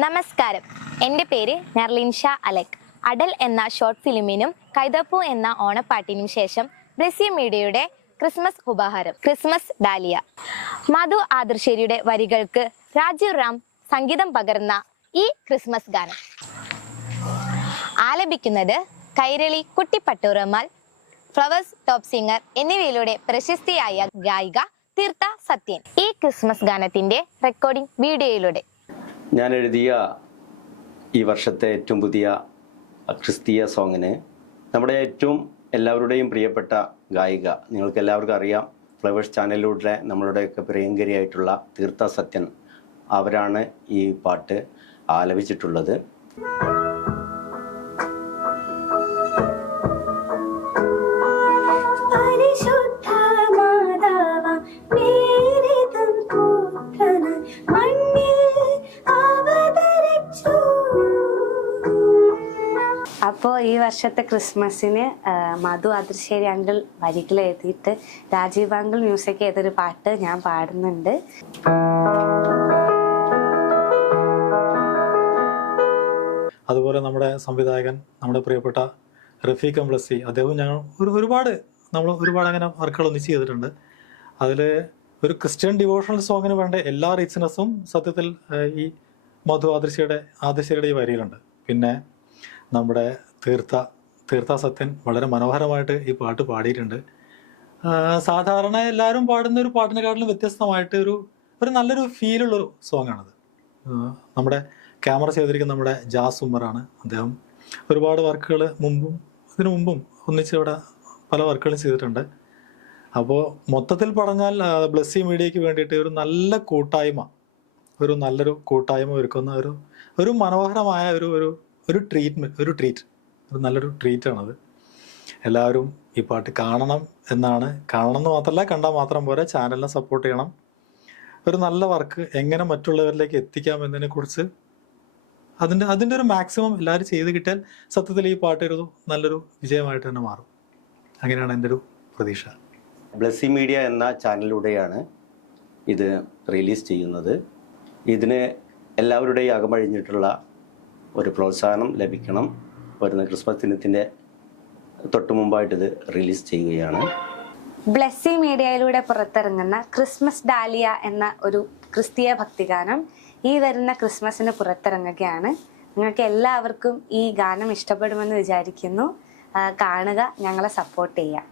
നമസ്കാരം, എൻ്റെ പേര് നർലിൻഷ അലക്. അടൽ എന്ന ഷോർട്ട് ഫിലിമിനും കൈതപ്പൂ എന്ന ഓണപ്പാട്ടിനും ശേഷം ബ്ലെസ്സി മീഡിയയുടെ ക്രിസ്മസ് ഉപഹാരം ക്രിസ്മസ് ഡാലിയ. മധു ആദർശേരിയുടെ വരികൾക്ക് രാജീവ് റാം സംഗീതം പകർന്ന ഈ ക്രിസ്മസ് ഗാനം ആലപിക്കുന്നത് കൈരളി കുട്ടിപ്പട്ടൂറമ്മാൾ, ഫ്ലവേഴ്സ് ടോപ്പ് സിംഗർ എന്നിവയിലൂടെ പ്രശസ്തിയായ ഗായിക തീർത്ഥ സത്യൻ. ഈ ക്രിസ്മസ് ഗാനത്തിന്റെ റെക്കോർഡിംഗ് വീഡിയോയിലൂടെ ഞാൻ എഴുതിയ ഈ വർഷത്തെ ഏറ്റവും പുതിയ ക്രിസ്തീയ സോങ്ങിന് നമ്മുടെ ഏറ്റവും എല്ലാവരുടെയും പ്രിയപ്പെട്ട ഗായിക, നിങ്ങൾക്ക് എല്ലാവർക്കും അറിയാം, ഫ്ലവേഴ്സ് ചാനലിലൂടെ നമ്മളുടെയൊക്കെ പ്രിയങ്കരിയായിട്ടുള്ള തീർത്ഥ സത്യൻ, അവരാണ് ഈ പാട്ട് ആലപിച്ചിട്ടുള്ളത്. അപ്പോൾ ഈ വർഷത്തെ ക്രിസ്മസിന് മധു ആദർശേരി അങ്കിൾ വരികൾ എഴുതിയിട്ട് രാജീവ് അങ്കിൾ മ്യൂസിക് ചെയ്തൊരു പാട്ട് ഞാൻ പാടുന്നുണ്ട്. അതുപോലെ നമ്മുടെ സംവിധായകൻ, നമ്മുടെ പ്രിയപ്പെട്ട റഫീഖ് ബ്ലെസ്സി, അദ്ദേഹം ഞങ്ങൾ ഒരുപാട് അങ്ങനെ വർക്കുകൾ ഒന്നിച്ച് ചെയ്തിട്ടുണ്ട്. അതിൽ ഒരു ക്രിസ്ത്യൻ ഡിവോഷണൽ സോങ്ങിന് വേണ്ട എല്ലാ റിച്ച്നെസ്സും സത്യത്തിൽ ഈ മധു ആദർശേരിയുടെ ഈ വരിയിലുണ്ട്. പിന്നെ നമ്മുടെ തീർത്ഥ സത്യൻ വളരെ മനോഹരമായിട്ട് ഈ പാട്ട് പാടിയിട്ടുണ്ട്. സാധാരണ എല്ലാവരും പാടുന്ന ഒരു പാട്ടിനെക്കാട്ടിലും വ്യത്യസ്തമായിട്ട് ഒരു നല്ലൊരു ഫീലുള്ളൊരു സോങ്ങാണത്. നമ്മുടെ ക്യാമറ ചെയ്തിരിക്കുന്ന നമ്മുടെ ജാസ് ഉമ്മറാണ്. അദ്ദേഹം ഒരുപാട് വർക്കുകൾ ഇതിനു മുമ്പും ഒന്നിച്ച് ഇവിടെ പല വർക്കുകളും ചെയ്തിട്ടുണ്ട്. അപ്പോൾ മൊത്തത്തിൽ പറഞ്ഞാൽ ബ്ലെസ്സി മീഡിയയ്ക്ക് വേണ്ടിയിട്ട് ഒരു നല്ലൊരു കൂട്ടായ്മ ഒരുക്കുന്ന ഒരു മനോഹരമായ ഒരു നല്ലൊരു ട്രീറ്റാണത്. എല്ലാവരും ഈ പാട്ട് കാണണം എന്ന് മാത്രമല്ല, കണ്ടാൽ മാത്രം പോരാ, ചാനലിനെ സപ്പോർട്ട് ചെയ്യണം. ഒരു നല്ല വർക്ക് എങ്ങനെ മറ്റുള്ളവരിലേക്ക് എത്തിക്കാം എന്നതിനെക്കുറിച്ച് അതിൻ്റെ ഒരു മാക്സിമം എല്ലാവരും ചെയ്ത് കിട്ടിയാൽ സത്യത്തിൽ ഈ പാട്ട് നല്ലൊരു വിജയമായിട്ട് തന്നെ മാറും. അങ്ങനെയാണ് എൻ്റെ ഒരു പ്രതീക്ഷ. ബ്ലെസ്സി മീഡിയ എന്ന ചാനലിലൂടെയാണ് ഇത് റിലീസ് ചെയ്യുന്നത്. ഇതിന് എല്ലാവരുടെയും അകമഴിഞ്ഞിട്ടുള്ള ഒരു പ്രോത്സാഹനം ലഭിക്കണം. വരുന്ന ക്രിസ്മസ് ദിനത്തിൻ്റെ തൊട്ട് മുമ്പായിട്ട് ഇത് റിലീസ് ചെയ്യുകയാണ്. ബ്ലെസ്സി മീഡിയയിലൂടെ പുറത്തിറങ്ങുന്ന ക്രിസ്മസ് ഡാലിയ എന്ന ഒരു ക്രിസ്തീയ ഭക്തിഗാനം ഈ വരുന്ന ക്രിസ്മസിന് പുറത്തിറങ്ങുകയാണ്. നിങ്ങൾക്ക് എല്ലാവർക്കും ഈ ഗാനം ഇഷ്ടപ്പെടുമെന്ന് വിചാരിക്കുന്നു. കാണുക, ഞങ്ങളെ സപ്പോർട്ട് ചെയ്യുക.